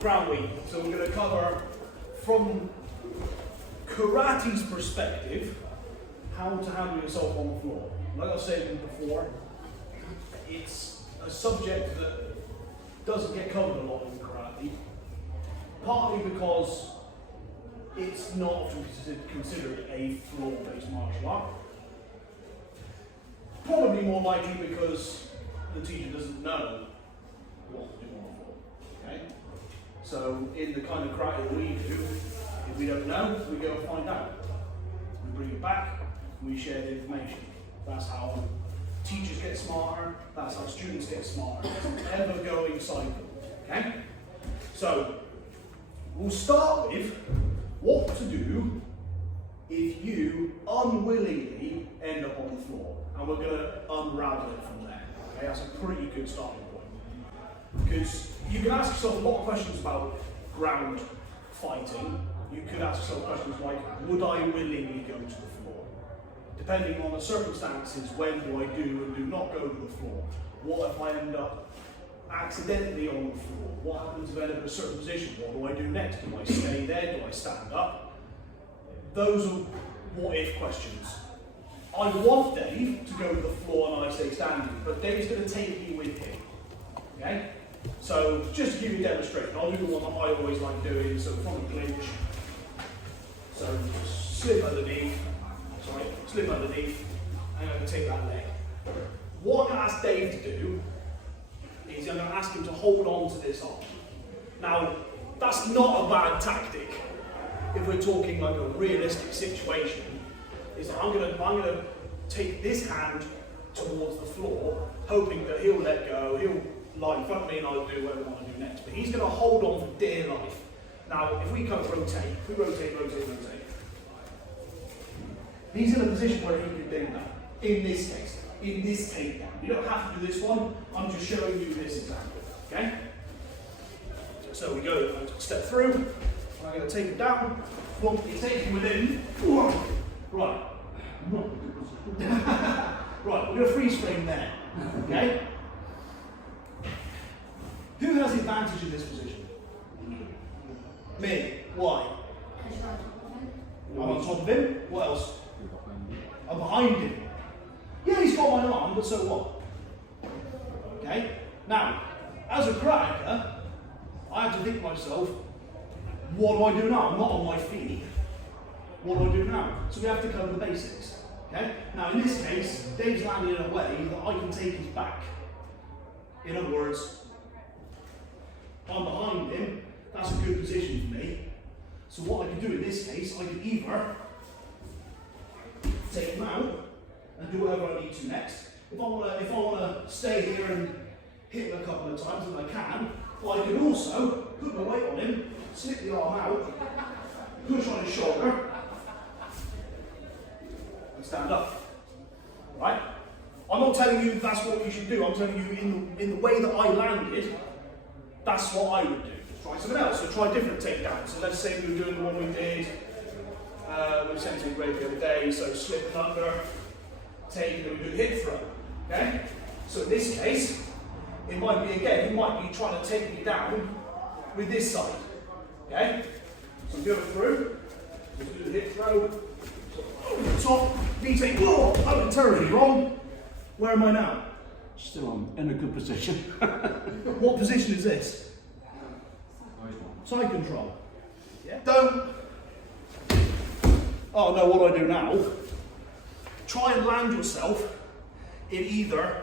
ground weight. So we're going to cover, from karate's perspective, how to handle yourself on the floor. Like I said before, it's a subject that doesn't get covered a lot in karate, partly because it's not often considered a floor-based martial art. Probably more likely because the teacher doesn't know what to do on the floor. Okay? So in the kind of karate that we do, if we don't know, we go and find out. We bring it back, we share the information. That's how teachers get smarter, that's how students get smarter. It's an ever-going cycle. Okay? So we'll start with what to do if you unwillingly end up on the floor. And we're going to unravel it from there. Okay? That's a pretty good starting point. Because you can ask yourself a lot of questions about ground fighting. You could ask yourself questions like, would I willingly go to the floor? Depending on the circumstances, when do I do and do not go to the floor? What if I end up accidentally on the floor? What happens if I end up in a certain position? What do I do next? Do I stay there? Do I stand up? Those are what-if questions. I want Dave to go to the floor and I stay standing, but Dave's going to take me with him. Okay? So, just to give you a demonstration, I'll do the one that I always like doing, so from the clinch. So, slip underneath, and I'm going to take that leg. What I'm going to ask Dave to do is I'm going to ask him to hold on to this arm. Now, that's not a bad tactic if we're talking like a realistic situation. Is that I'm going to take this hand towards the floor, hoping that he'll let go, he'll lie in front of me and I'll do whatever I want to do next. But he's going to hold on for dear life. Now, if we kind of rotate, rotate. He's in a position where he can do that. In this case, in this takedown. You don't have to do this one, I'm just showing you this example. Okay? So we go, step through, I'm going to take it down, you take it within, right. Right, we're going to freeze frame there. Okay? Who has the advantage in this position? Me. Why? I'm on top of him. What else? I'm behind him. Yeah, he's got my arm, but so what? Okay? Now, as a karateka, I have to think to myself, what do I do now? I'm not on my feet. What do I do now? So we have to cover the basics. Okay? Now, in this case, Dave's landing in a way that I can take his back. In other words, I'm behind him, that's a good position for me. So what I can do in this case, I can either take him out and do whatever I need to next. If I want to stay here and hit him a couple of times, and I can, but I can also put my weight on him, slip the arm out, push on his shoulder, and stand up. Right? I'm not telling you that's what you should do. I'm telling you in the way that I landed, that's what I would do. Try something else. So try different takedowns. So let's say we were doing the one we did with Sensei Greg the other day. So slipping under, taking, and we do hip throw. Okay? So in this case, it might be again, he might be trying to take me down with this side. Okay? So go through, we'll do the hip throw, over the top, knee take, whoa, I'm terribly wrong. Where am I now? Still in a good position. What position is this? Side control. Yeah. Don't. Oh no, what do I do now? Try and land yourself in either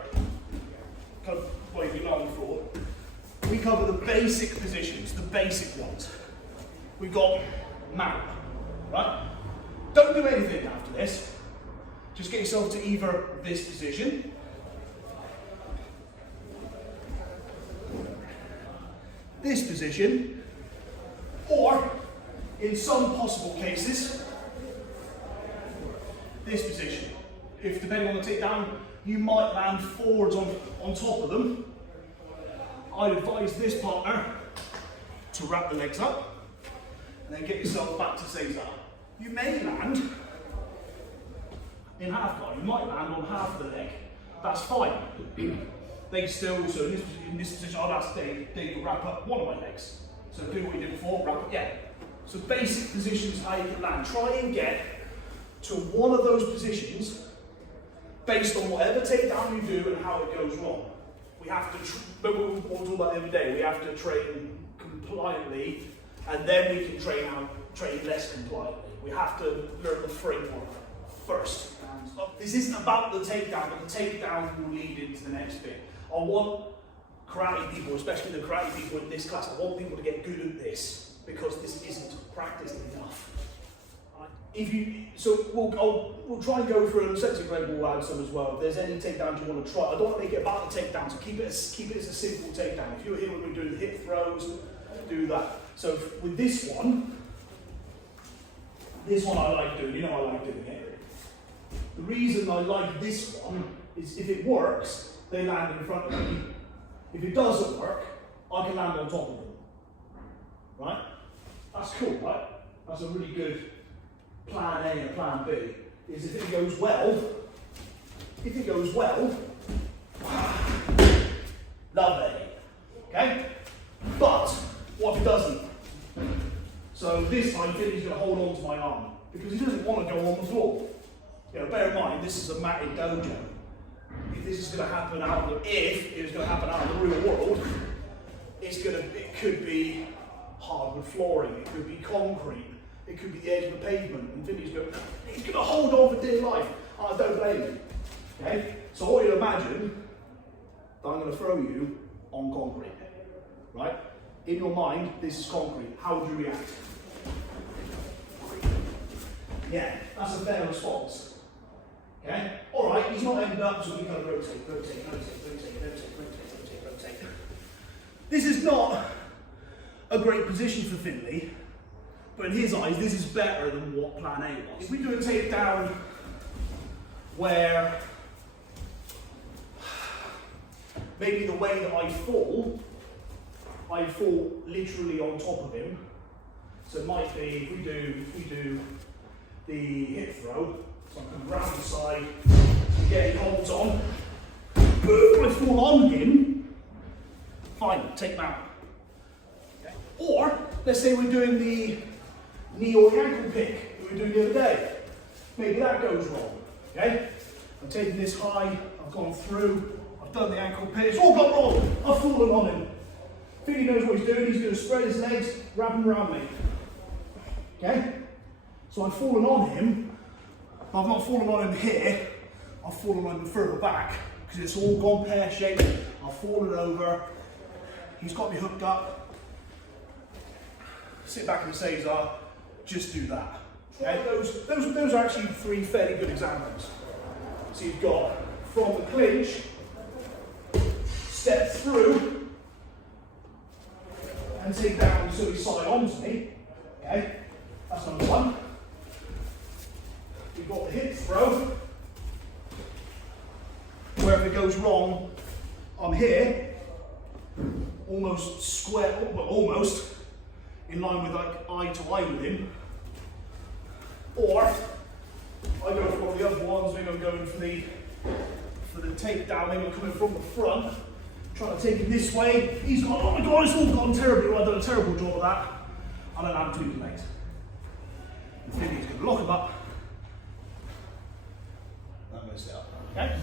kind of way you lie on the floor. We cover the basic positions, the basic ones. We've got mount, right? Don't do anything after this. Just get yourself to either this position, this position, or in some possible cases, this position. If depending on the takedown, you might land forwards on top of them. I'd advise this partner to wrap the legs up and then get yourself back to Seiza. You may land in half guard. You might land on half of the leg. That's fine. They still, so in this position, I'd ask Dave to wrap up one of my legs. So do what you did before, wrap it, yeah. So basic positions, how you can land. Try and get to one of those positions based on whatever takedown you do and how it goes wrong. We have to, remember what we were talking about the other day, we have to train compliantly and then we can train less compliantly. We have to learn the framework first. This isn't about the takedown, but the takedown will lead into the next bit. I want karate people, especially the karate people in this class, I want people to get good at this because this isn't practiced enough. We'll try and go through, and Sensei Greg will add some as well. If there's any takedowns you want to try, I don't want to make it about the takedown, so keep it as a simple takedown. If you're here when we're doing the hip throws, do that. So with this one I like doing, you know I like doing it. The reason I like this one is if it works, they land in front of me. If it doesn't work, I can land on top of them. Right? That's cool, right? That's a really good plan A and plan B. Is if it goes well, lovely. Okay? But what if it doesn't? So this time Finny's going to hold on to my arm because he doesn't want to go on the floor. You know, bear in mind this is a matted dojo. If this is going to happen out of the real world, it could be hardwood flooring, it could be concrete, it could be the edge of the pavement, and Vinny's going to hold on for dear life. I don't blame him. Okay? So I want you to imagine that I'm going to throw you on concrete. Right? In your mind, this is concrete. How would you react? Yeah, that's a fair response. Okay? Alright, he's not ended up, so we've got to rotate. This is not a great position for Finley, but in his eyes, this is better than what plan A was. If we do a takedown where maybe the way that I fall literally on top of him. So it might be, if we do the hip throw, so I come round the side, and get he holds on, boom, I fall on him, fine, take him out. Okay. Or, let's say we're doing the knee or the ankle pick that we were doing the other day. Maybe that goes wrong, okay? I'm taking this high, I've gone through, I've done the ankle pick, it's all gone wrong, I've fallen on him. Finny knows what he's doing, he's going to spread his legs, wrap him around me. Okay? So I've fallen on him, but I've not fallen on him here, I've fallen on him further back, because it's all gone pear-shaped, I've fallen over, he's got me hooked up. Sit back and say, just do that. Okay? Those are actually three fairly good examples. So you've got, from the clinch, step through, and take down so he's side on to me. Okay, that's number one. We've got the hip throw, where if it goes wrong, I'm here, almost square, well, almost in line with like eye to eye with him. Or I go for one of the other ones. Maybe I'm going for the takedown. Maybe I'm coming from the front. Trying to take him this way. He's gone, oh my god, it's all gone terribly. I've done a terrible job of that. And then I'm too late. And Finny's going to lock him up. I'm going to sit up. Okay?